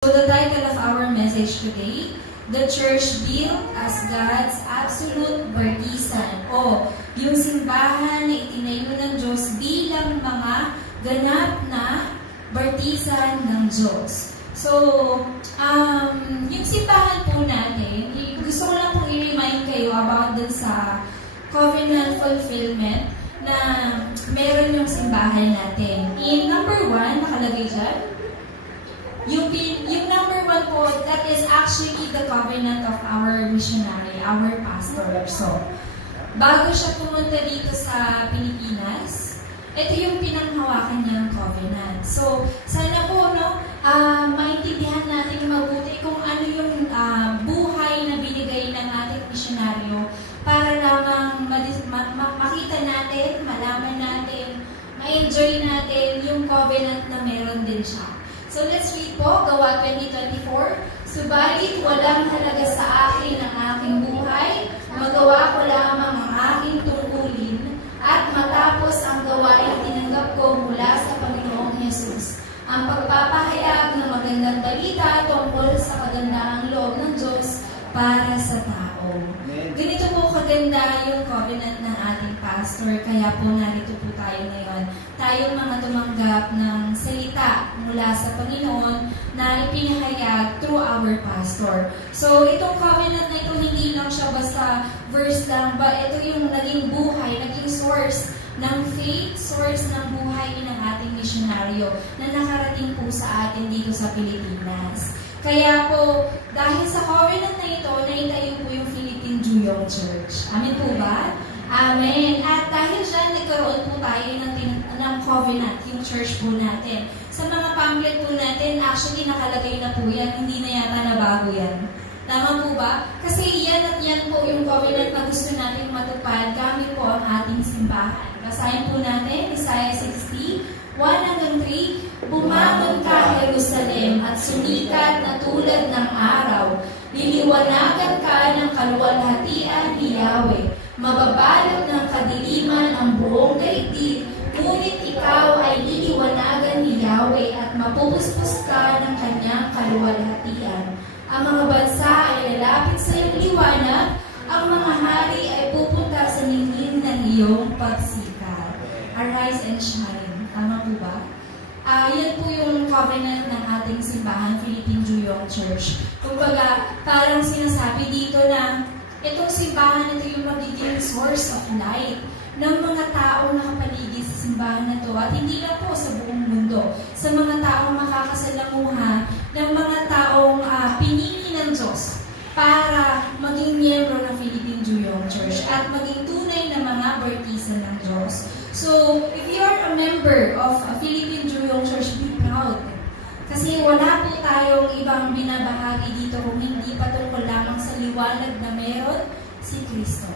So the title of our message today, The Church Built as God's Absolute Partisan, o yung simbahan na itinayo ng Diyos bilang mga ganap na partisan ng Diyos. So, yung simbahan po natin, gusto ko lang pong i-remind kayo about dun sa covenant fulfillment na meron yung simbahan natin. In number 1, nakalagay dyan, yung number 1 po, that is actually the covenant of our missionary, our pastor. So, bago siya pumunta dito sa Pilipinas, ito yung pinanghawakan niyang covenant. So, sana po, maintindihan natin mabuti kung ano yung buhay na binigay ng ating misyonaryo para lamang makita natin, malaman natin, ma-enjoy natin yung covenant na meron din siya. So let's read po, Gawa 20:24. Subalit walang halaga sa akin ang aking buhay, magawa ko lamang ang aking tungkulin, at matapos ang gawain tinanggap ko mula sa Panginoong Hesus. Ang pagpapahayag ng magandang balita tungkol sa kagandaang loob ng Diyos para sa tao. Ganito po kaganda yung covenant ng ating pastor, kaya po narito po tayo ngayon. Tayong mga tumanggap ng salita mula sa Panginoon na ipinahayag through our pastor. So, itong covenant na ito, hindi lang siya basta verse lang, but ito yung naging buhay, naging source ng faith, source ng buhay ng ating misyonaryo na nakarating po sa atin dito sa Pilipinas. Kaya po, dahil sa covenant na ito, naitayo po yung Philippine Juyong Church. Amen po ba? Amen. At dahil dyan, nagkaroon po tayo ng covenant, yung church po natin. Sa mga pamphlet po natin, actually nakalagay na po yan, hindi na yata nabago yan. Tama po ba? Kasi yan at yan po yung covenant na gusto natin matupad gamit po ang ating simbahan. Basahin po natin, Isaiah 60:1-3. Bumangon ka, Jerusalem, at sumikat na tulad ng araw. Liliwanagan ka ng kaluwalhatian ni Yahweh. Mababalot ng kadiliman ang buong daigdig, ngunit ikaw ay liliwanagan ni Yahweh at mapupuspos ka ng kanyang kaluwalhatian. Ang mga bansa ay lalapit sa iyong liwanag, ang mga hari ay pupunta sa ningning ng iyong pagsikat. Arise and shine. Tama po ba? Yan po yung covenant ng ating simbahan, Philippine Juyong Church. Kumbaga, parang sinasabi dito na itong simbahan ito yung magiging source of light ng mga taong nakapaligid sa simbahan na ito. At hindi lang po sa buong mundo, sa mga taong makakasalamuha, ng mga taong pinili ng Diyos para maging miyembro ng Philippine Juyong Church at maging tunay na mga bartisan ng Diyos. So, if you are a member of a Philippine Juyong Church, be proud. Kasi wala po tayong ibang binabahagi dito kung hindi patungkol lamang sa liwanag na meron si Kristo.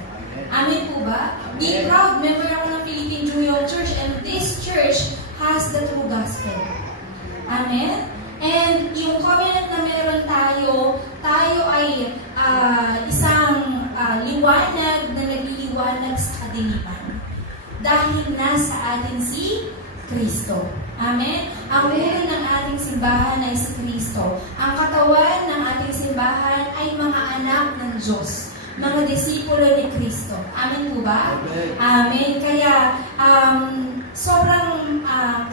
Amen po ba? Be proud, member ako ng Philippine Juyong Church, and this church has the true gospel. Amen? And yung covenant na meron tayo ay isang liwanag na nagliliwanag sa kadiliman. Dahil nasa atin si Kristo. Amen? Ang ulo ng ating simbahan ay si Kristo. Ang katawan ng ating simbahan ay mga anak ng Diyos. Mga disipulo ni Kristo. Amen po ba? Amen. Kaya, sobrang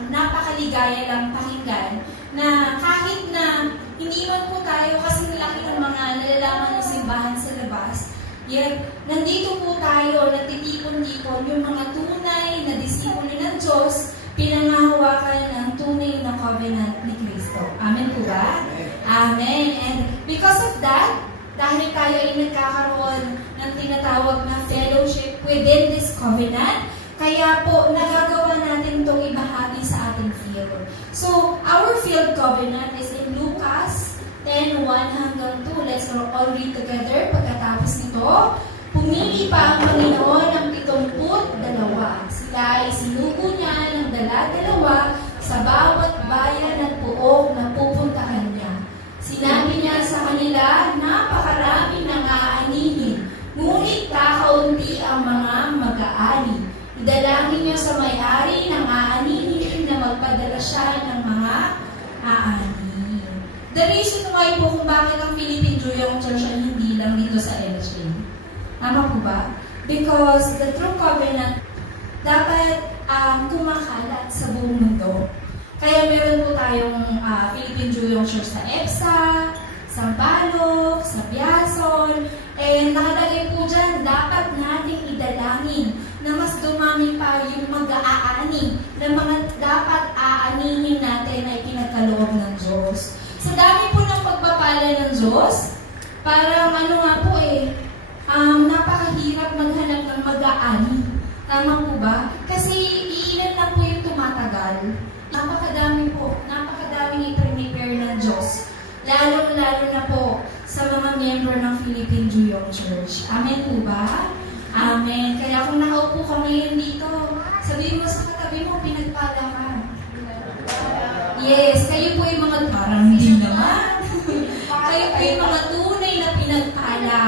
napakaligaya lang pakinggan na kahit na hindi man po tayo kasing laki ng mga nalalaman ng simbahan sa labas, yet, nandito po tayo, nagtitipon-tipon yung mga tunay na disipulo ng Diyos, pinangahawakan ng tunay na covenant ni Kristo. Amen po ba? Amen. And because of that, dahil tayo ay nagkakaroon ng tinatawag na fellowship within this covenant, kaya po nagagawa natin itong ibahagi sa ating field. So, our field covenant is in Lucas 10:1-2. Let's all read together. Pagkatapos nito, pumili pa ang Panginoon ng 72. Sila ay sinugo niya ng dala-dalawa sa bawat bayan at puok na pupuntahan niya. Sinabi niya sa kanila, napakarami ng aanihin, ngunit kakaunti ang mga mag-aani. Idalangin niyo sa may-ari ng aanihin na magpadala siya ng mga aani. The reason why po kung bakit ang Philippine Juyong Church ay hindi lang dito sa LJ. Tama po ba? Because the true covenant dapat kumakalat sa buong mundo. Kaya meron po tayong Philippine Juyong Church sa EPSA, Sampaloc, sa Biason, and nakalagay po dyan, dapat nating idalangin na mas dumami pa yung mag-aani, na mga dapat aanihin natin ay pinagkaloob ng Diyos. Sa dami po ng pagpapala ng Diyos, parang napakahirap maghanap ng mag-aani. Tama po ba? Kasi iilan lang po yung tumatagal. Napakadami i-prepare ng Diyos. Lalo-lalo na po sa mga miyembro ng Philippine Juyong Church. Amen po ba? Amen. Kaya kung nakaupo ka ngayon dito, sabihin mo sa katabi mo, pinagpala ka. Yes, kayo po yung mga parang hindi naman. Kayo po yung mga tunay na pinagpala.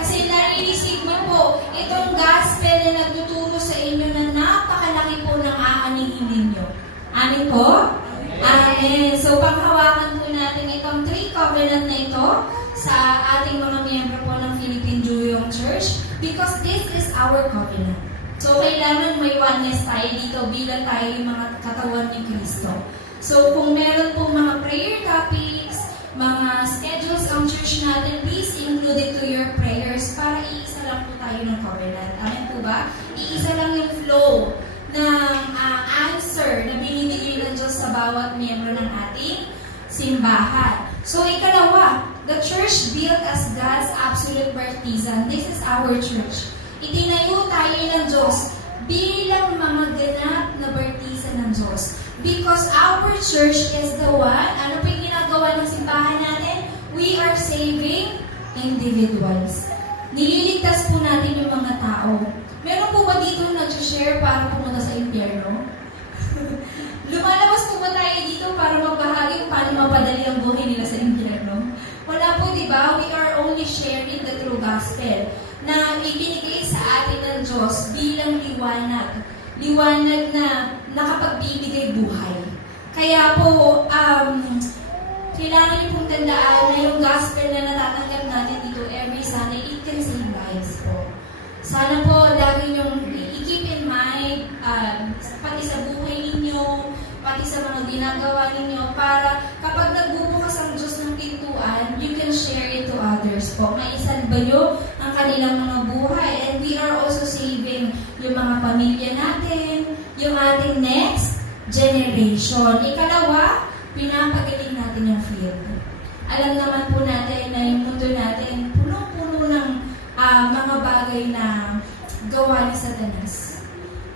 Kasi nare-receive mo po itong gospel na nagtuturo sa inyo na napakalaki po ng aanihin ninyo. Amen po? Amen. So, panghawakan po natin itong 3 covenant na ito sa ating mga miyembro po ng Philippine Juyong Church because this is our covenant. So, kailangan may oneness tayo dito bilang tayo yung mga katawan ni Kristo. So, kung meron pong mga prayer topics, mga schedules ang church natin, please include it to your prayers para iisa lang po tayo ng covenant. Amen po ba? Iisa lang yung flow ng answer na binibigay ng Diyos sa bawat miyembro ng ating simbahan. So, ikalawa, the church built as God's absolute partisan. This is our church. Itinayo tayo ng Diyos bilang mga ganap na partisan ng Diyos. Because our church is the one, ano po yung ginagawa ng simbahan natin? We are saving individuals. Nililigtas po natin yung mga tao. Meron po ba dito nag-share para pumunta sa impyerno? Lumalabas po ba tayo dito para magbahagi kung paano mapadali ang buhay nila sa impyerno? Wala po, di ba? We are only sharing the true gospel na ibinigay sa atin ng Diyos bilang liwanag. Liwanag na nakapagbibigay buhay. Kaya po, kailangan niyo pong tandaan na yung gospel na natatanggap natin dito every Sunday, it can save lives po. Sana po, lagi niyong i-keep in mind, pati sa buhay ninyo, pati sa mga ginagawa ninyo, para kapag nagbubukas ang Diyos ng pintuan, you can share it to others po. Maisalba nyo ang kanilang mga buhay. And we are also saving yung mga pamilya natin, yung ating next generation. Ikalawa, pinapagaling natin yung field. Alam naman po natin na yung mundo natin, punong-puno ng mga bagay na gawa ni Satanas.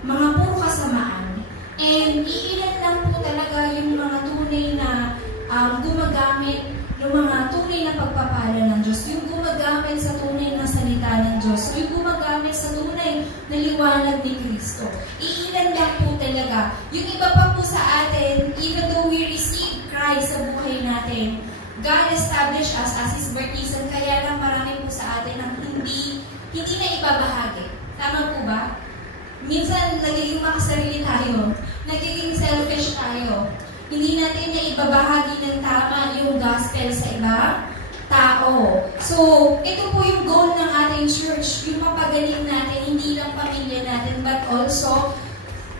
Mga puro kasamaan. And iilan lang po talaga yung mga tunay na gumagamit ng mga tunay na pagpapala ng Diyos. Yung gumagamit sa tunay na salita ng Diyos. Yung gumagamit sa tunay na liwanag ni Kristo. Iilan lang po talaga. Yung iba pa po sa atin, even though we receive Christ sa buhay natin, God established us as His partisan, kaya lang marami po sa atin ang hindi na ibabahagi. Tama po ba? Minsan, nagiging makasarili tayo. Nagiging selfish tayo. Hindi natin na ibabahagi ng tama yung gospel sa ibang tao. So, ito po yung goal ng ating church. Yung mapagaling natin, hindi lang pamilya natin, but also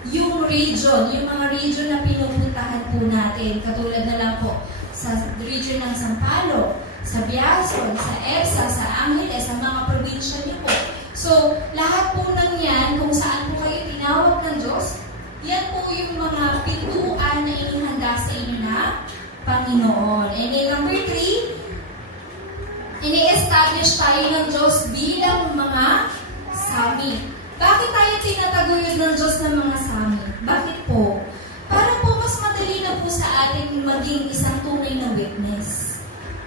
yung region, yung mga region na pinupuntahan po natin. Katulad na lang po sa region ng Sampaloc, sa Biason, sa EPSA, sa Angeles, sa mga probinsya niyo po. So, lahat po ng yan, kung saan po kayo tinawag ng Diyos, yan po yung mga pintuan na inihanda sa inyo na Panginoon. And then number 3, ini-establish tayo ng Diyos bilang mga sami. Bakit tayo tinataguyod ng Diyos ng mga sami? Bakit po? Para po mas madali na po sa atin maging isang tunay na witness.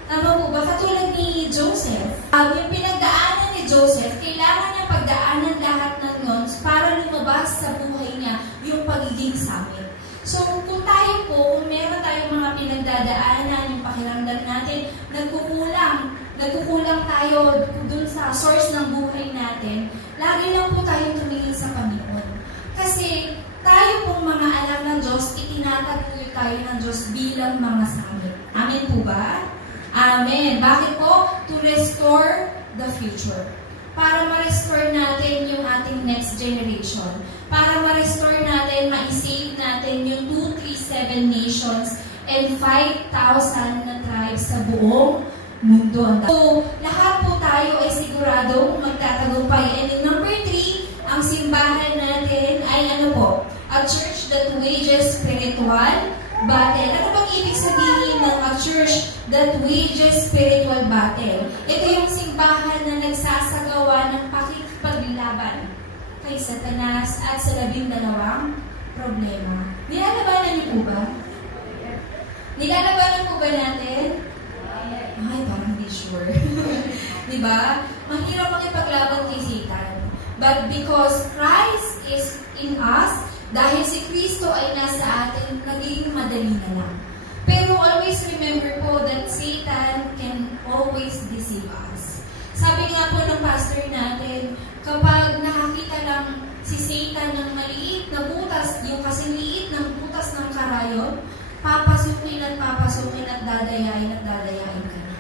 Tama po ba? Katulad ni Joseph. Yung pinagdaanan ni Joseph, kailangan niya pagdaanan lahat ng nun para lumabas sa buhay niya yung pagiging samit. So, kung tayo po, kung meron tayong mga pinagdadaanan, yung pakiramdam natin, nagkukulang tayo dun sa source ng buhay natin, lagi lang po tayong tumingin sa Panginoon. Kasi, tayo pong mga anak ng Diyos, itinataguyod tayo ng Diyos bilang mga samit. Amen po ba? Amen. Bakit po? To restore the future. Para ma-restore natin yung ating next generation. Para ma-restore natin, ma-save natin yung 237 nations and 5,000 na tribes sa buong mundo. So, lahat po tayo ay siguradong magtatagumpay. And in number 3, ang simbahan natin ay ano po? A church that wages spiritual battle. Ano bang ibig sabihin ng a church that wages spiritual battle? Ito yung simbahan na nagsasagawa ng pakikipaglaban kay Satanas at sa 12 problema. Nilalabanan niyo po ba? Nilalabanan po ba natin? Ay, parang hindi sure. Diba? Mahirap makipaglaban kay Satan. But because Christ is in us, dahil si Kristo ay nasa atin, naging madali na lang. Pero always remember po that Satan can always deceive us. Sabi nga po ng pastor natin, kapag nakakita lang si Satan ng maliit na butas, yung kasing liit ng butas ng karayom, papasukin at dadayain ka na.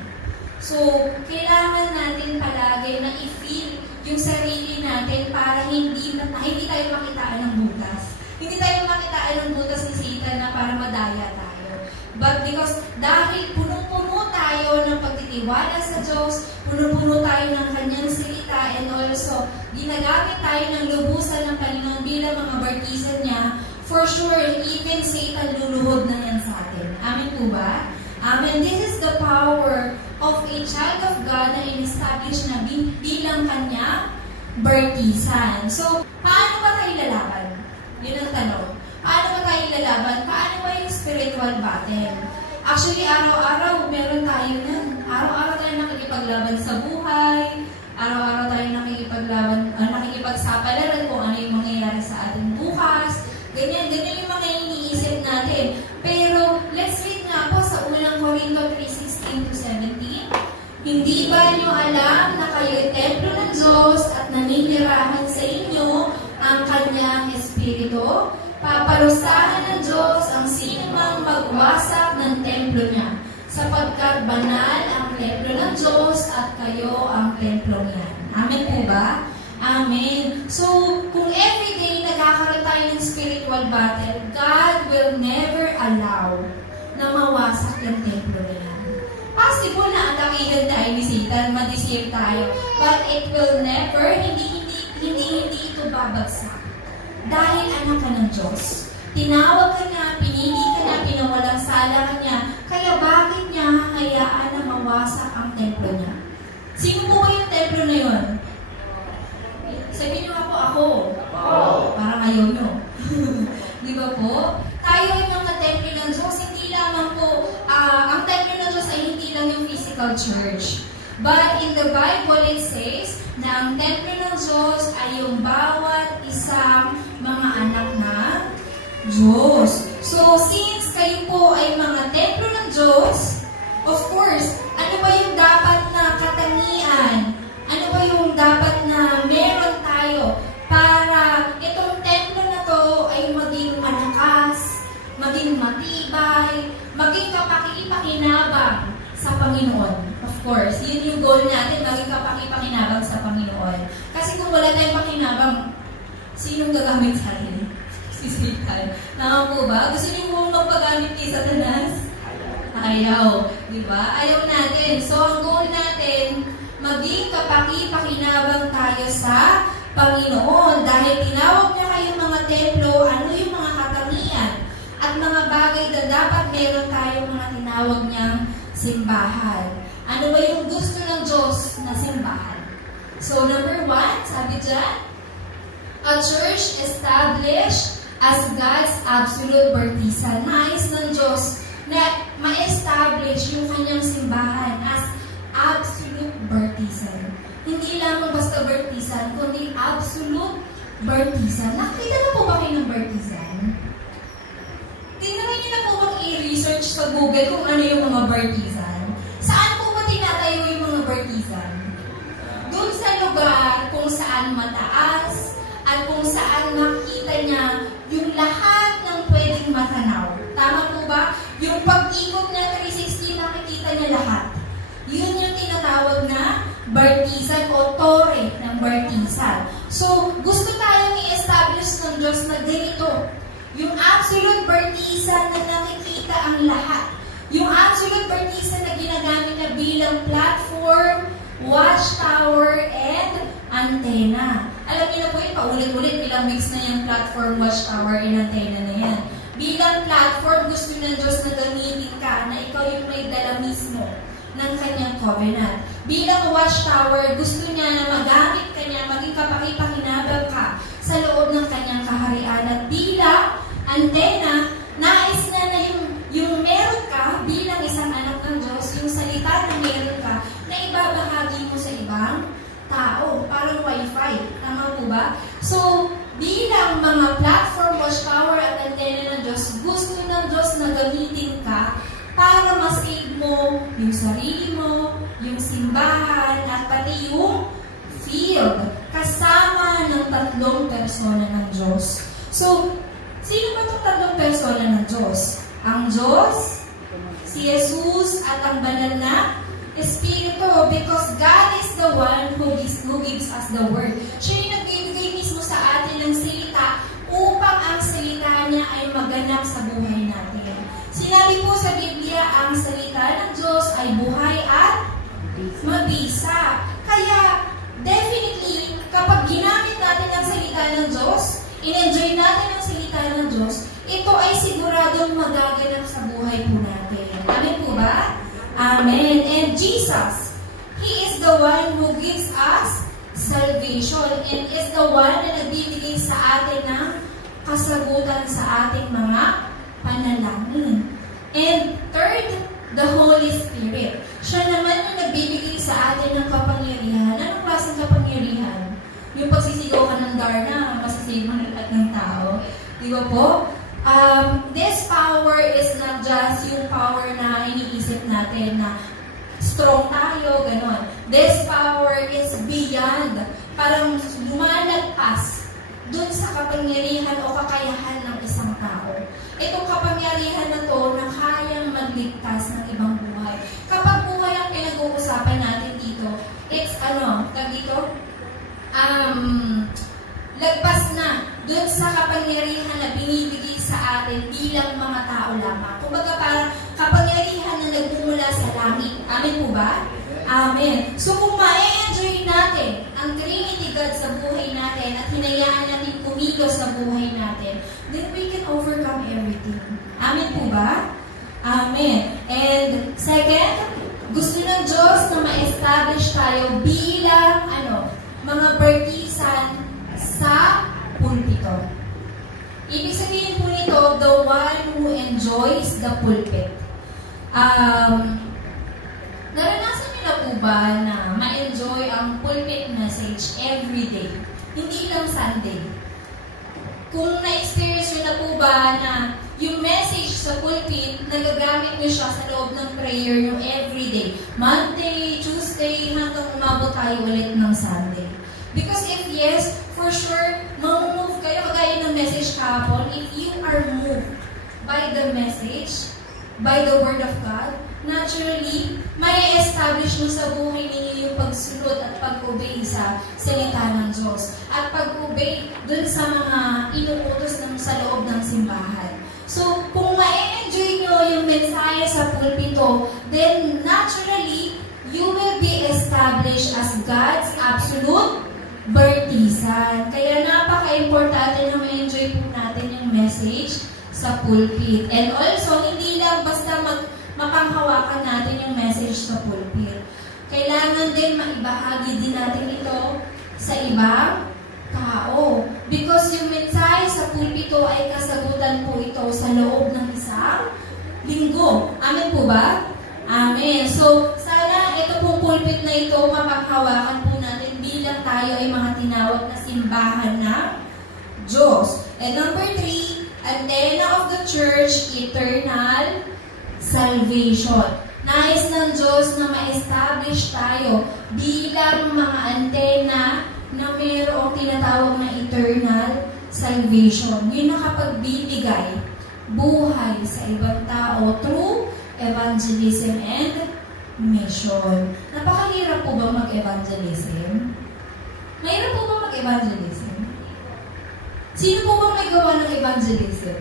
So, kailangan natin palagi na i-feel yung sarili natin para hindi tayo makitaan ng butas. Hindi tayo makitaan ng butas ni Satan na para madaya tayo. But because dahil punong-puno tayo ng pagtitiwala sa Diyos, punong-puno tayo ng Kanyang salita, and also ginagamit tayo ng lubusan ng Panginoon bilang mga barkisan niya, for sure, even Satan luluhod na yan sa atin. Amen po ba? Amen. This is the power of a child of God na in-establish na bilang Kanya barkisan. So, paano ba tayo lalaban? Yun ang tanong. Paano ba tayo lalaban? Paano ba yung spiritual battle? Actually, araw-araw meron tayo yan. Araw-araw tayo nakikipaglaban sa buhay. Araw-araw tayo nakikipagsapalaran kung ano yung mangyayari sa ating bukas. Ganyan yung mga iniisip natin. Pero, let's read nga po sa unang Corinto 3:16-17. Hindi ba niyo alam na kayo'y templo ng Diyos at naninirahan sa inyo ang Kanyang Espiritu? Paparusahan ng Diyos ang sinumang magwasak ng templo niya, sapagkat banal ang templo ng Diyos at kayo ang templo niya. Amen po ba? Amen. So, kung everyday nagkakaroon tayo ng spiritual battle, God will never allow na mawasak yung templo niya. Possible na atakihan tayo ni Satan, ma-deceive tayo, but it will never, hindi ito babagsak. Dahil anak ka ng Diyos. Tinawag ka niya, pinili ka niya, pinawalang sala ka niya, kaya bakit niya hayaan na mawasak ang templo niya? Sino po ba yung templo na yun? Sabihin niyo nga po, ako. Parang ayaw nyo. Di ba po? Tayo ay mga templo ng Diyos, hindi lamang po, ang templo ng Diyos ay hindi lang yung physical church. But in the Bible, it says na ang templo ng Diyos ay yung bawat isang mga anak ng Diyos. So, since kayo po ay mga templo ng Diyos, of course, ano ba yung dapat na katangian? Ano ba yung dapat na meron tayo para itong templo na to ay maging malakas, maging matibay, maging kapaki-pakinabang sa Panginoon? Of course, yun yung goal natin, maging kapaki-pakinabang sa Panginoon. Kasi kung wala tayong pakinabang, sinong gagamit sa atin? Si Satan. Naka po ba? Gusto niyo po magpagamit kay Satanas? Ayaw. Diba? Ayaw natin. So, ang goal natin, maging kapaki-pakinabang tayo sa Panginoon. Dahil tinawag niya kayong mga templo, ano yung mga katangian at mga bagay na dapat meron tayong mga tinawag niyang simbahan. Ano ba yung gusto ng Diyos na simbahan? So, number 1, sabi dyan, a church established as God's absolute bartisan. Nais ng Diyos na ma-establish yung kanyang simbahan as absolute bartisan. Hindi lamang basta bartisan, kundi absolute bartisan. Nakita na po ba kayo ng bartisan? Tinry niyo na po bang i-research sa Google kung ano yung mga bartisan? Saan po ba tinatayo yung mga bartisan? Doon sa lugar kung saan mataas at kung saan makita niya yung lahat ng pwedeng matanaw. Tama po ba? Yung pag-ikot niya 360, nakikita niya lahat. Yun yung tinatawag na bartisan o tore ng bartisan. So, gusto tayong i-establish ng Diyos na ganito. Yung absolute bartisan na nakikita ang lahat. Yung absolute bartisan na ginagamit na bilang platform, watchtower, and antenna. Alam niyo na po yun, paulit-ulit, ilang weeks na yung platform, watchtower, and antenna na yan. Bilang platform, gusto ng Diyos na gamitin ka, na ikaw yung may dala mismo ng kanyang covenant. Bilang watchtower, gusto niya na magamit ka niya, maging kapakipakinabang ka sa loob ng kanyang kaharian. At bilang antena, nais niya na yung meron ka bilang isang anak ng Diyos, yung salita na meron ka, na ibabahagi mo sa ibang tao. Parang wifi. Tama po ba? So, bilang mga platform, watchtower at antena ng Diyos, gusto ng Diyos na gamitin ka para ma-save mo yung sarili mo, yung simbahan, at pati yung field, kasama ng tatlong persona ng Diyos. So, sino ba itong tatlong persona ng Diyos? Ang Diyos, si Jesus, at ang banal na Espiritu, because God is the one who gives us the word. Siya yung nagbibigay mismo sa atin ng salita upang ang salita niya ay maganap sa buhay natin. Sinabi po sa Biblia, ang salita ng Diyos ay buhay at mabisa. Kaya, definitely, kapag ginamit natin ang salita ng Diyos, in-enjoy natin ang salita ng Diyos, ito ay siguradong magaganap sa buhay po natin. Amen po ba? Amen. And Jesus, He is the one who gives us salvation and is the one na nagbibigay sa atin ng kasagutan sa ating mga panalangin. And third, the Holy Spirit. Siya naman yung nagbibigay sa atin ng kapangyarihan. Anong klaseng kapangyarihan? Yung pagsisigaw ka ng Darna, masasave mo ng lahat ng tao. Di ba po? This power is not just yung power na iniisip natin na strong tayo, gano'n. This power is beyond, parang lumalagpas dun sa kapangyarihan o kakayahan ng isang tao. Itong kapangyarihan na to na kayang magligtas ng ibang buhay. Kapag buhay ang pinag-uusapan natin dito, it's lagpas na dun sa kapangyarihan na binibigay sa atin bilang mga tao lamang. Kumbaga parang kapangyarihan na nagmumula sa langit. Amen po ba? Amen. So kung ma-enjoy natin ang Trinity God sa buhay natin at hinayaan natin kumilos sa buhay natin, then we can overcome everything. Amen po ba? Amen. And second, gusto ng Diyos na ma-establish tayo bilang mga partisan sa pulpito. Ibig sabihin po nito, the one who enjoys the pulpit. Naranasan niyo na po ba na ma-enjoy ang pulpit message every day? Hindi lang Sunday. Kung na-experience niyo na po ba na yung message sa pulpit, nagagamit niyo siya sa loob ng prayer niyo every day. Monday, Tuesday, hanggang umabot tayo ulit ng Sunday. Because if yes, for sure, mamumove kayo kagaya ng message kahapon. If you are moved by the message, by the Word of God, naturally, may establish mo sa buhay ninyo yung pagsunod at pag-obey sa salita ng Diyos. At pag-obey dun sa mga inuutos sa loob ng simbahan. So, kung ma-enjoy nyo yung mensahe sa pulpito, then naturally, you will be established as God's absolute bartisan. Kaya napaka-importante na ma-enjoy po natin yung message sa pulpit. And also, hindi lang basta mapanghawakan natin yung message sa pulpit. Kailangan din maibahagi din natin ito sa ibang tao. Because yung mensahe sa pulpito ay kasagutan po ito sa loob ng isang linggo. Amen po ba? Amen. So, sana ito pong pulpit na ito mapanghawakan po natin bilang tayo ay mga tinawag na simbahan ng Diyos. And number 3, antenna of the church, eternal salvation. Nais ng Diyos na ma-establish tayo bilang mga antena na mayroong tinatawag na eternal salvation. Yun nakapagbibigay buhay sa ibang tao through evangelism and mission. Napakahirap po ba mag-evangelism? Mahirap po ba mag-evangelism? Sino po ba may gawa ng evangelism?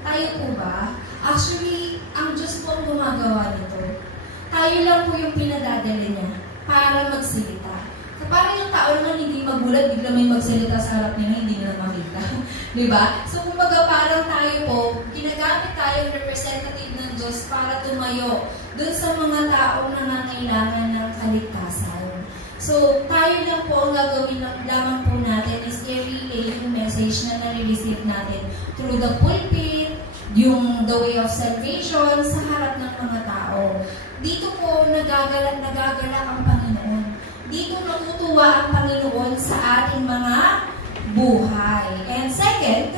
Tayo po ba? Actually, ang Diyos po ang gumagawa nito. Tayo lang po yung pinadadala niya para magsilita. So, parang yung tao naman hindi magulat, bigla may magsalita sa harap niya, hindi nila makita. Diba? So, kumbaga parang tayo po, ginagamit tayo representative ng Diyos para tumayo dun sa mga taong nangangailangan ng kaligtasan. So, tayo lang po ang gagawin lamang po natin is i-relay yung message na nare-receive natin through the pulpit, yung the way of salvation sa harap ng mga tao. Dito po nagagalak ang Panginoon. Dito natutuwa ang Panginoon sa ating mga buhay. And second,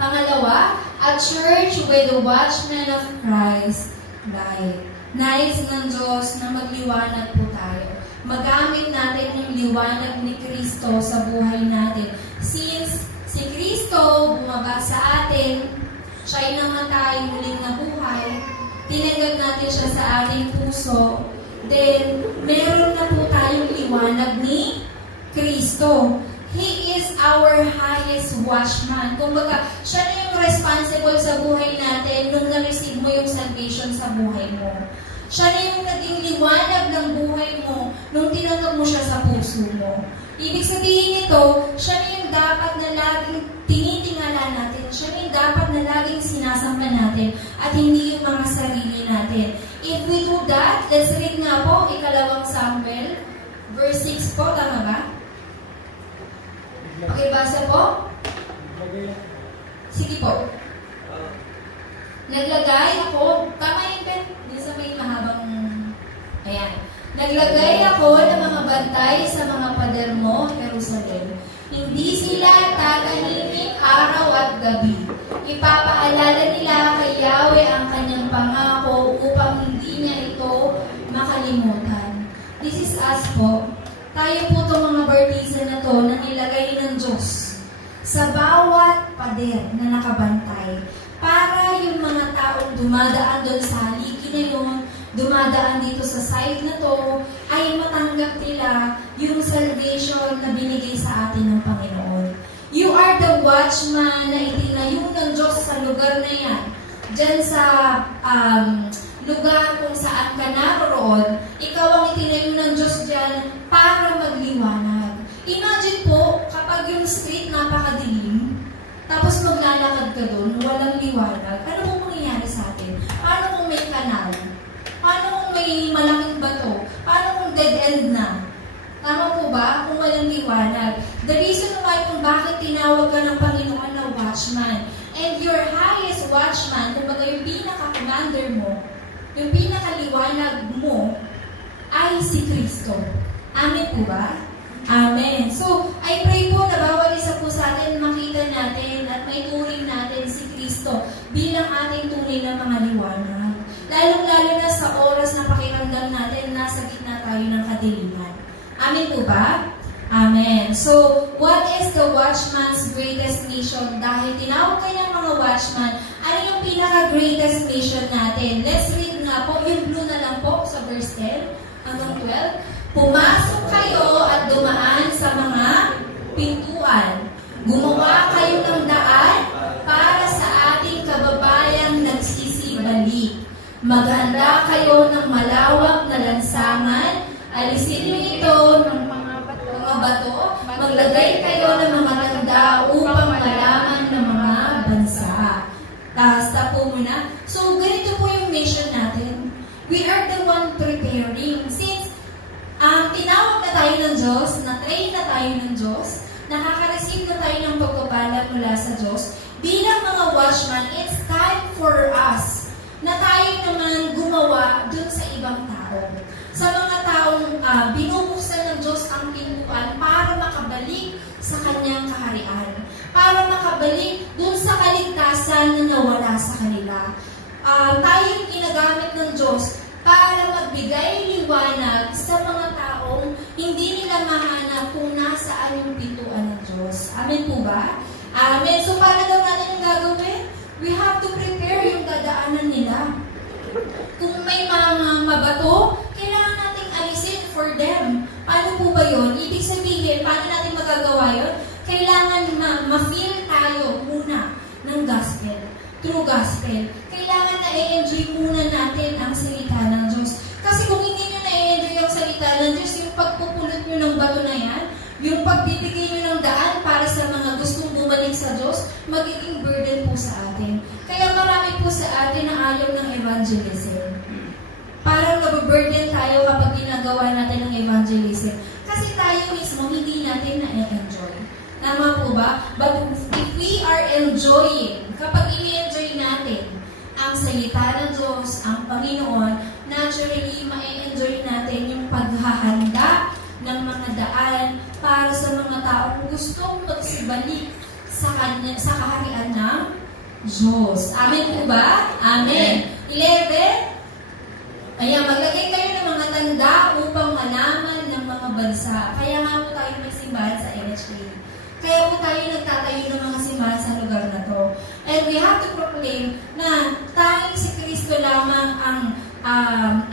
pangalawa, a church with the watchman of Christ light. Nais ng Diyos na magliwanag po tayo. Magamit natin yung liwanag ni Kristo sa buhay natin. Since si Kristo bumaba sa atin, siya'y namatay, muling nabuhay, tinanggap natin siya sa ating puso, then meron na po tayong liwanag ni Kristo. He is our highest watchman. Kumbaga, siya na yung responsible sa buhay natin nung na-receive mo yung salvation sa buhay mo. Siya na yung naging liwanag ng buhay mo nung tinanggap mo siya sa puso mo. Ibig sabihin nito, siya na yung dapat na laging tinitingala natin. Siya na yung dapat na laging sinasamba natin at hindi yung mga sarili natin. If we do that, let's read nga po, 2 Samuel, verse 6 po, tama ba? Okay, basa po? Sige po. Naglagay ako, tama yung pen, din sa may mahabang, ayan. Naglagay ako ng mga bantay sa mga pader mo, Jerusalem. Hindi sila tatahimik araw at gabi. Ipapaalala nila kay Yahweh ang kanyang pangako upang hindi niya ito makalimutan. This is us po. Tayo po itong mga bartisan na to na nilagay ng Diyos sa bawat pader na nakabantay para yung mga taong dumadaan doon sa haligi na yun, dumadaan dito sa side na to, ay matanggap nila yung salvation na binigay sa atin ng Panginoon. You are the watchman na itinayo ng Diyos sa lugar na yan. Diyan sa lugar kung saan ka naroon, ikaw ang itinayo ng Diyos dyan para magliwanag. Imagine po, kapag yung street napakadilim, tapos maglalakad ka doon, walang liwanag, ano pong mangyayari sa atin? Paano kung may kanal? Paano kung may malaking bato? Paano kung dead end na? Tama po ba? Kung walang liwanag. The reason why kung bakit tinawag ka ng Panginoon na watchman, and your highest watchman, kumbaga yung pinaka-commander mo, yung pinakaliwanag mo, ay si Kristo. Amen po ba? Amen. So, I pray po na bawat isa po sa atin makita natin at may turing natin si Kristo bilang ating tunay na mga liwanag. Lalong-lalo na sa oras na pakiramdam natin, nasa gitna tayo ng kadiliman. Amen po ba? Amen. So, what is the watchman's greatest mission? Dahil tinawag kanyang mga watchman, ano yung pinaka-greatest mission natin? Let's read nga po, yung blue na lang po sa verse 10 hanggang 12. Pumasok kayo at dumaan sa mga pintuan. Gumawa kayo ng daan para sa ating kababayang nagsisibalik. Maghanda kayo ng malawak na lansangan. Alisin niyo ito ng mga bato. Maglagay kayo ng mga tanda upang malaman ng mga bansa. Tasta po muna. So, ganito po yung mission natin. We are the one preparing. Since tinawag na tayo ng Diyos, na-train na tayo ng Diyos, nakaka-receive na tayo ng pagpapala mula sa Diyos, bilang mga watchman, it's time for us na tayo naman gumawa dun sa ibang tao. Sa mga taong binubuksan ng Diyos ang pintuan para makabalik sa kanyang kaharian. Para makabalik dun sa kaligtasan na nawala sa kanila. Tayo yung ginagamit ng Diyos para magbigay liwanag sa mga taong hindi nila mahanap kung nasaan yung pintuan ng Diyos. Amen po ba? Amen. So, paano daw natin yung gagawin? We have to prepare yung dadaanan nila. Kung may mga mabato, kailangan nating alisin for them. Paano po ba yun? Ibig sabihin, paano natin magagawa yun? Kailangan ma-feel tayo muna ng gospel. True gospel. Kailangan na-enjoy muna natin ang salita ng Diyos. Kasi kung hindi nyo na-enjoy ang salita ng Diyos, yung pagpupulot nyo ng bato na yan, yung pagbibigay nyo ng daan para sa mga gustong bumalik sa Diyos, magiging burden po sa atin. Kaya marami po sa atin na ayaw ng evangelism. Parang nababurden tayo kapag ginagawa natin ng evangelism. Kasi tayo mismo, hindi natin na-enjoy. Tama po ba? But if we are enjoying, kapag i-enjoy natin ang salita ng Diyos, ang Panginoon, naturally, ma-enjoy natin yung paghahanda ng mga daan para sa mga taong gustong magsibalik sa kaharian ng Diyos. Amen po ba? Amen. 11. Ayan, maglagay kayo ng mga tanda upang malaman ng mga bansa. Kaya nga po tayo may simbahan sa NHA. Kaya po tayo nagtatayo ng mga simbahan sa lugar na to. And we have to proclaim na tayong si Kristo lamang ang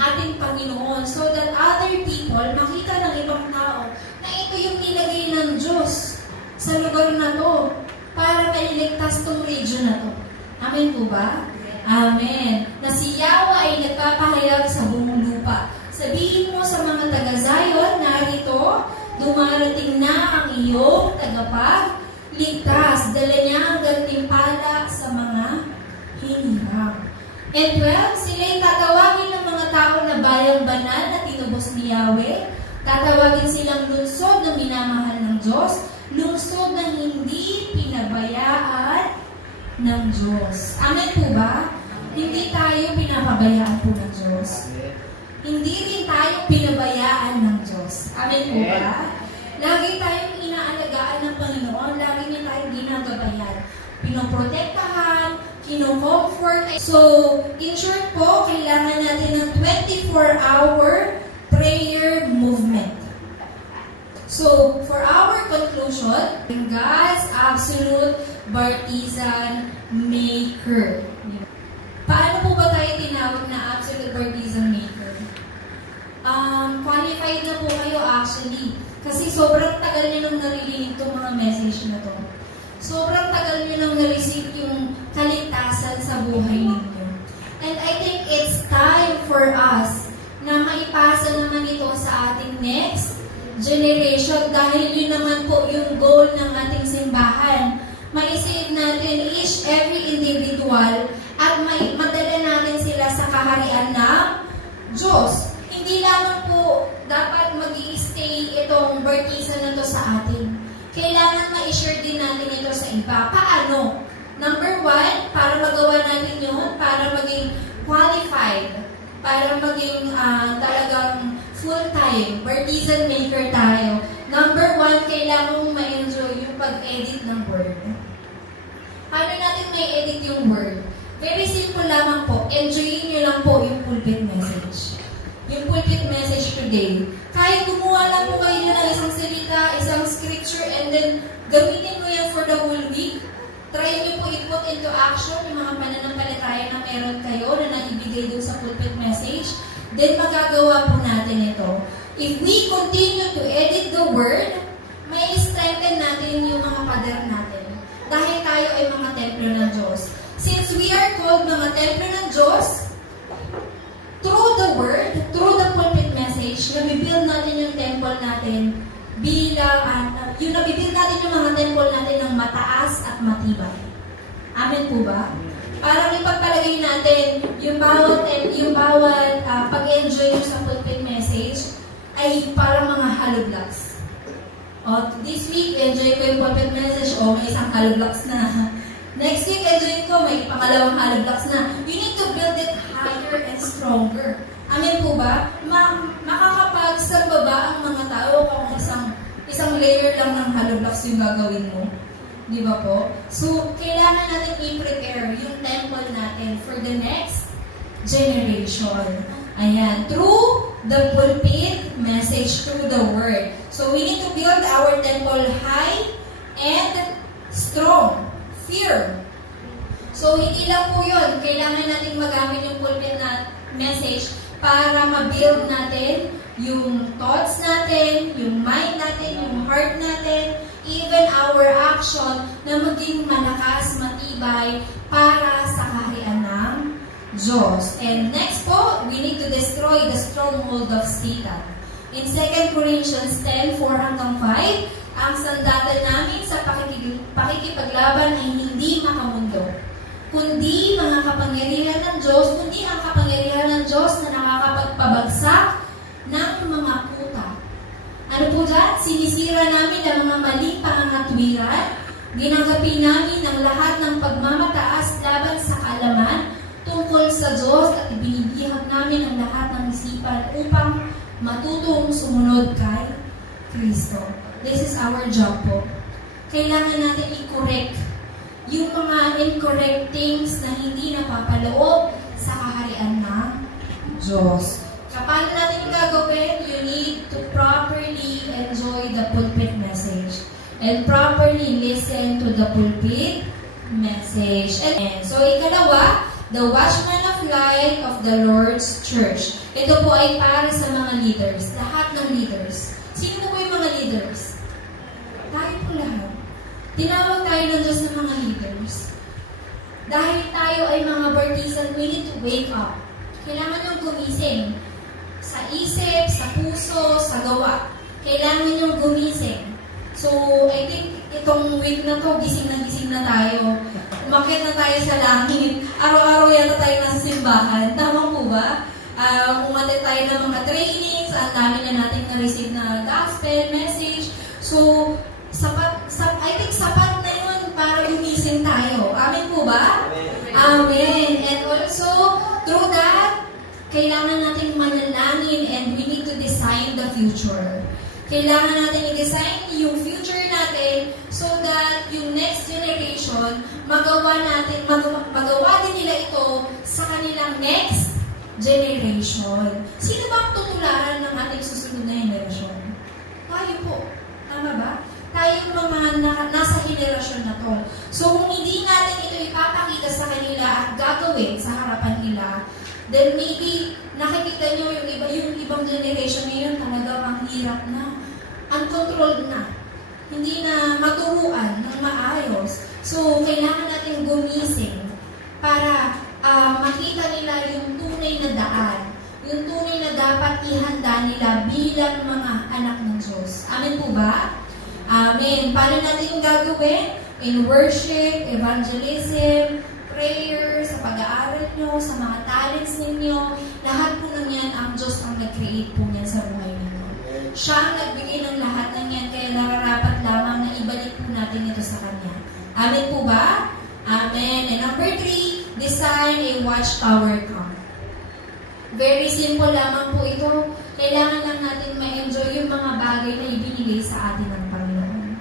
ating Panginoon so that other people makita ng ibang tao na ito yung nilagay ng Diyos sa lugar na to para mailigtas tong region na to. Amen po ba? Amen. Na si Yahweh ay nagpapahayag sa buong lupa. Sabihin mo sa mga taga-Zion, narito, dumarating na ang iyong tagapagligtas. Dala niya ang gantimpala sa mga hinirang. And 12, sila'y tatawagin ng mga tao na bayang banal na tinubos ni Yahweh. Tatawagin silang lungsod na minamahal ng Diyos, lungsod na hindi pinabayaan ng Diyos. Amen po ba? Hindi tayo pinapabayaan po ng Diyos. Hindi rin tayo pinabayaan ng Diyos. Amen po ba? Lagi tayong inaalagaan ng Panginoon. Lagi niya tayong ginagabayan. Pinoprotektahan, kino-comfort. So, in short po, kailangan natin ng 24-hour prayer movement. So, for our conclusion, God's absolute partisan maker. Paano po ba tayo tinawag na absolute partisan maker? Qualified na po kayo actually. Kasi sobrang tagal nyo nung naririnig itong mga message na to. Sobrang tagal nyo nung na-receive yung kaligtasan sa buhay ninyo. And I think it's time for us na maipasa naman ito sa ating next generation dahil yun naman po yung goal ng ating simbahan. Maisave natin every individual at madala natin sila sa kaharian ng Diyos. Hindi lamang po dapat mag-i-stay itong barkisa na to sa atin. Kailangan ma-share din natin ito sa iba. Paano? Number 1, para magawa natin yun, para maging qualified, para maging talagang full-time, partisan maker tayo. Number 1, kailangan mong ma-enjoy yung pag-edit ng word. Paano natin may edit yung word? Very simple lamang po. Enjoyin nyo lang po yung pulpit message. Yung pulpit message today. Kahit gumawa lang po kayo ng isang salita, isang scripture, and then gamitin mo yan for the whole week. Try nyo po i-put into action yung mga pananampalataya na meron kayo na naibigay doon sa pulpit message. Then magagawa po natin ito. If we continue to edit the word, may strengthen natin yung mga pader natin. Dahil tayo ay mga templo ng Diyos. Since we are called mga templo ng Diyos, through the word, through the pulpit message, nabibuild natin yung temple natin bilang, nabibuild natin yung mga temple natin ng mataas at matibay. Amen po ba? Parang ipagpalagay natin yung bawat pag-enjoy nyo sa pulpit message ay parang mga hollow blocks. This week, enjoy ko yung pulpit message, may isang hollow blocks na. Next week, enjoy ko, may pangalawang hollow blocks na. You need to build it higher and stronger. Amen po ba? Makakapagsamba ba ang mga tao kung isang layer lang ng hollow blocks yung gagawin mo? Di ba po? So, kailangan natin i-prepare yung temple natin for the next generation. Ayan. Through the pulpit message, through the word. So, we need to build our temple high and strong. Firm. So, hindi lang po yun. Kailangan natin magamit yung pulpit na message para ma-build natin yung thoughts natin, yung mind natin, yung heart natin, even our action na maging malakas, matibay para sa kaharian ng Diyos. And next po, we need to destroy the stronghold of Satan. In 2 Corinthians 10:4 hanggang 5, ang sandata namin sa pakikipaglaban ay hindi makamundo, kundi mga kapangyarihan ng Diyos, kundi ang kapangyarihan ng Diyos na nakakapagpabagsak ng mga kuta. Ano po dyan? Sinisira namin ang mga maling pangangatwiran, ginagapi namin ang lahat ng pagmamataas laban sa kaalaman tungkol sa Diyos at ibinibihag namin ang lahat ng isipan upang matutong sumunod kay Kristo. This is our job po. Kailangan natin i-correct yung mga incorrect things na hindi napapaloob sa kaharian ng Diyos. Paano natin gagawin? You need to properly enjoy the pulpit message and properly listen to the pulpit message. And so, ikalawa, the watchman of light of the Lord's Church. Ito po ay para sa mga leaders, lahat ng leaders. Sino po yung mga leaders? Tayo po lahat. Tinawag tayo ng Diyos ng mga leaders. Dahil tayo ay mga bartisan, we need to wake up. Kailangan yung gumising. Sa isip, sa puso, sa gawa. Kailangan yung gumising. So, I think itong week na to, gising na tayo. Umakyat na tayo sa langit. Araw-araw yata tayo nasa simbahan. Tama po ba? Umalit tayo ng mga trainings. Ang dami na natin na-receive na gospel message. So, I think sapat na yun para gumising tayo. Amen po ba? Amen. And also, through that, kailangan natin manalangin and we need to design the future. Kailangan natin i-design yung future natin so that yung next generation, magawa din nila ito sa kanilang next generation. Sino ba ang tutularan ng ating susunod na generasyon? Tayo po. Tama ba? Tayo yung mga nasa generasyon na to. So kung hindi natin ito ipapakita sa kanila at gagawin sa harapan nila, then maybe nakikita nyo yung ibang generation ngayon talagang ang hirap na, uncontrolled na, hindi na maturuan ng maayos. So, kailangan natin gumising para makita nila yung tunay na daan, yung tunay na dapat ihanda nila bilang mga anak ng Diyos. Amen po ba? Amen. Paano natin yung gagawin? In worship, evangelism, prayer, sa pag-aaral nyo, sa mga talents ninyo, lahat po ng yan, ang Diyos ang nag-create po niyan sa buhay ninyo. Siya ang nagbigay ng lahat ng yan, kaya nararapat lamang na ibalik po natin ito sa Kanya. Amen po ba? Amen. And number 3, design a watchtower camp. Very simple lamang po ito. Kailangan lang natin ma-enjoy yung mga bagay na ibinigay sa atin ng Panginoon.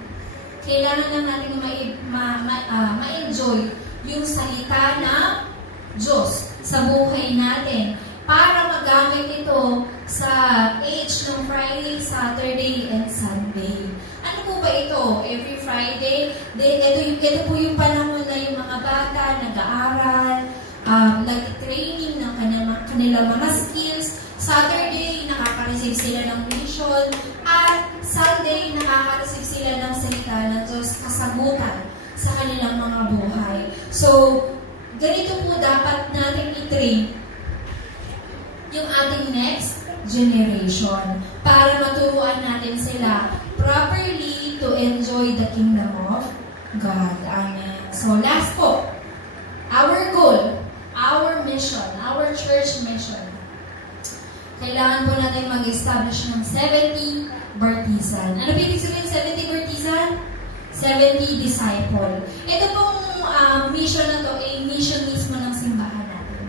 Kailangan lang natin ma-enjoy yung salita ng Diyos sa buhay natin para magamit ito sa age ng Friday, Saturday, and Sunday. Ano po ba ito? Every Friday, ito po yung panahon na yung mga bata nag-aaral, nag-training ng kanilang mga skills. Saturday, nakaka-receive sila ng mission, at Sunday, nakaka-receive sila ng salita ng Diyos, kasagutan sa kanilang mga buhay. So, ganito po dapat natin i-train yung ating next generation para maturuan natin sila properly to enjoy the kingdom of God. Amen. So, last po, our goal, our mission, our church mission. Kailangan po natin mag-establish ng 70 bartisan. Ano ibig sabihin 70 bartisan? 70 disciple. Ito pong mission na to ay mission mismo ng simbahan natin.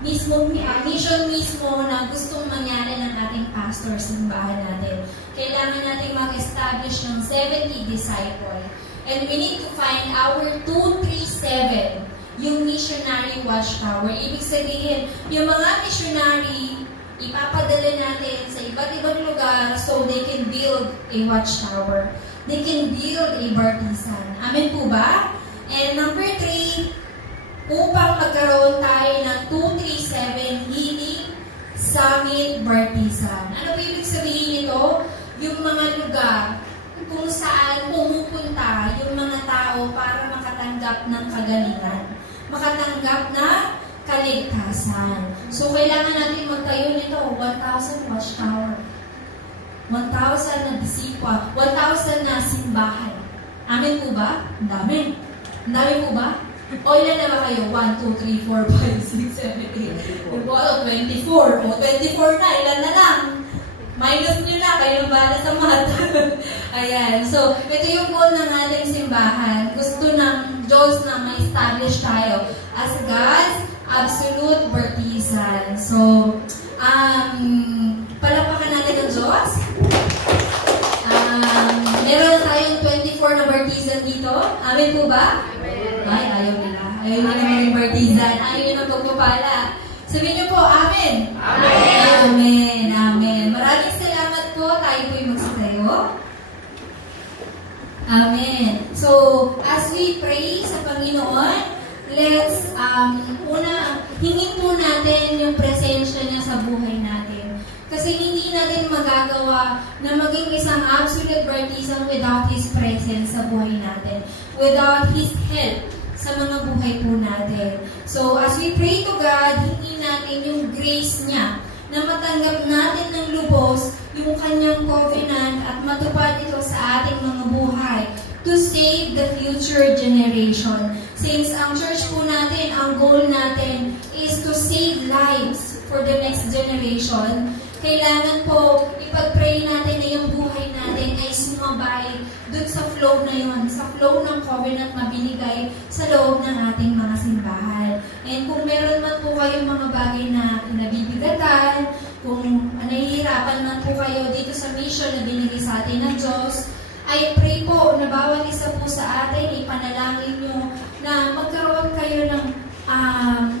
Mission mismo na gustong mangyari ng ating pastor sa simbahan natin. Kailangan natin mag-establish ng 70 disciple. And we need to find our 237, yung missionary watchtower. Ibig sabihin, yung mga missionary, ipapadala natin sa iba't ibang lugar so they can build a watchtower. They can build a bartisan. Amen po ba? And number 3, upang magkaroon tayo ng 237 Healing Summit Bartisan. Ano ba ibig sabihin nito? Yung mga lugar kung saan pumupunta yung mga tao para makatanggap ng kagalingan, makatanggap ng kaligtasan. So, kailangan natin magtayo nito, 1,000 watchtower, 1,000 na disipa, 1,000 na simbahan. Amin po ba? Ang dami. Ang dami po ba? O ilan na ba kayo? 1, 2, 3, 4, 5, 6, 7, 8. 24. O 24 na. Ilan na lang? Minus nyo na. Kayo bala sa math. Ayan. So, ito yung goal ng ating simbahan. Gusto ng Diyos na ma-establish tayo as God's absolute Bartisan. So, palapakan natin ng Diyos. Meron tayong 24 na Bartisan dito. Amin po ba? Amen. Ay, ayaw nila. Ayaw nila maging Bartisan. Ayaw nila ng pagpapala. Sabihin niyo po, Amen. Amen. Amen. Amen. Maraming salamat po. Tayo po'y magsitayo. Amen. So, as we pray sa Panginoon, let's, hingin po natin yung presensya niya sa buhay natin. Kasi hindi natin magagawa na maging isang absolute Bartisan without His presence sa buhay natin. Without His help sa mga buhay po natin. So, as we pray to God, hingin natin yung grace niya na matanggap natin ng lubos yung kanyang covenant at matupad ito sa ating mga buhay to save the future generation. Since ang church po natin, ang goal natin is to save lives for the next generation, kailangan po ipag-pray natin na yung buhay natin ay sumabay dun sa flow na yun, sa flow ng covenant na binigay sa loob ng ating mga simbahan. And kung meron man po kayong mga bagay na pinabibigatan, kung nahihirapan man po kayo dito sa mission na binigay sa atin ng Diyos, I pray po na bawat isa po sa atin, ipanalangin nyo na magkaroon kayo ng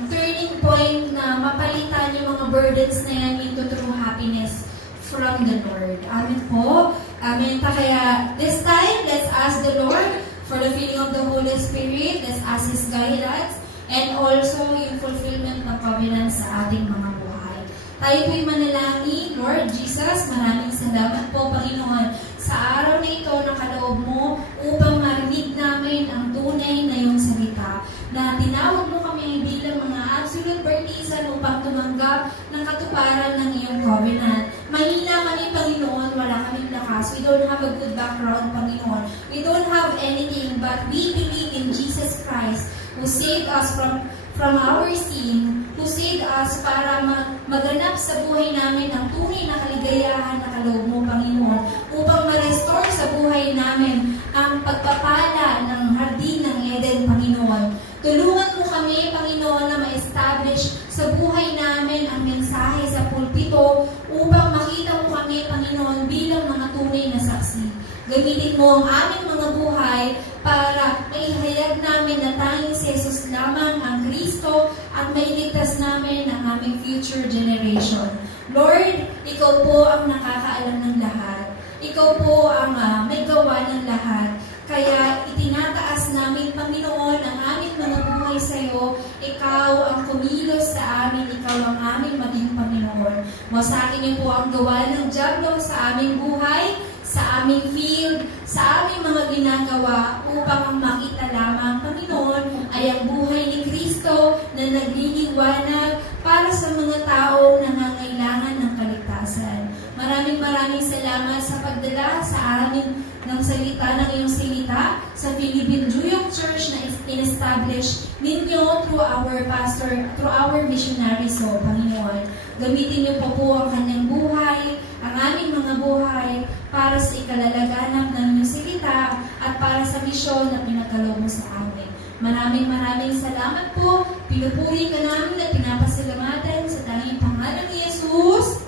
turning point na mapalitan yung mga burdens na yan into true happiness from the Lord. Amen po. Amen. Kaya this time, let's ask the Lord for the filling of the Holy Spirit. Let's ask His guidance and also yung fulfillment ng covenant sa ating mga buhay. Tayo po'y manalangin. Lord Jesus, maraming salamat po, Panginoon, sa araw na ito na kaloob mo upang marinig namin ang tunay na iyong salita, na tinawag mo kami bilang mga absolute Bartisan upang tumanggap ng katuparan ng iyong covenant. Mahina kami, Panginoon, wala kaming lakas. We don't have a good background, Panginoon. We don't have anything, but we believe in Jesus Christ who saved us from our sin, who saved us para maganap sa buhay namin ang tunay na kaligayahan na kaloob mo, Panginoon, upang ma-restore sa buhay namin ang pagpapala ng hardin ng Eden, Panginoon. Tulungan mo kami, Panginoon, na ma-establish sa buhay namin ang mensahe sa pulpito upang makita mo kami, Panginoon, bilang mga tunay na saksi. Gamitin mo ang aming mga buhay para maihayag namin na tanging si Jesus lamang ang Kristo at mailigtas namin ang aming future generation. Lord, Ikaw po ang nakakaalam ng lahat. Ikaw po ang may gawa ng lahat. Kaya itinataas namin, Panginoon, ang aming mga buhay sa iyo. Ikaw ang kumilos sa amin. Ikaw ang aming maging Panginoon. Masakin niyo po ang gawa ng diablo sa aming buhay, sa aming field, sa aming mga ginagawa upang ang makita lamang, Panginoon, ay ang buhay ni Kristo na nagliliwanag para sa mga tao na nangangailangan ng kaligtasan. Maraming salamat sa pagdala sa amin ng salita ng iyong salita sa Philippine Juyok Church na in-establish ninyo through our pastor, through our missionary. So, Panginoon, gamitin niyo po ang kanyang buhay, ang aming mga buhay, para sa ikalalaganap ng iyong salita at para sa misyon na pinagkaloob mo sa amin. Maraming salamat po. Pinupuri ka namin at pinapasalamatan sa tanging pangalan ni Jesus.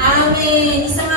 Amen. Isang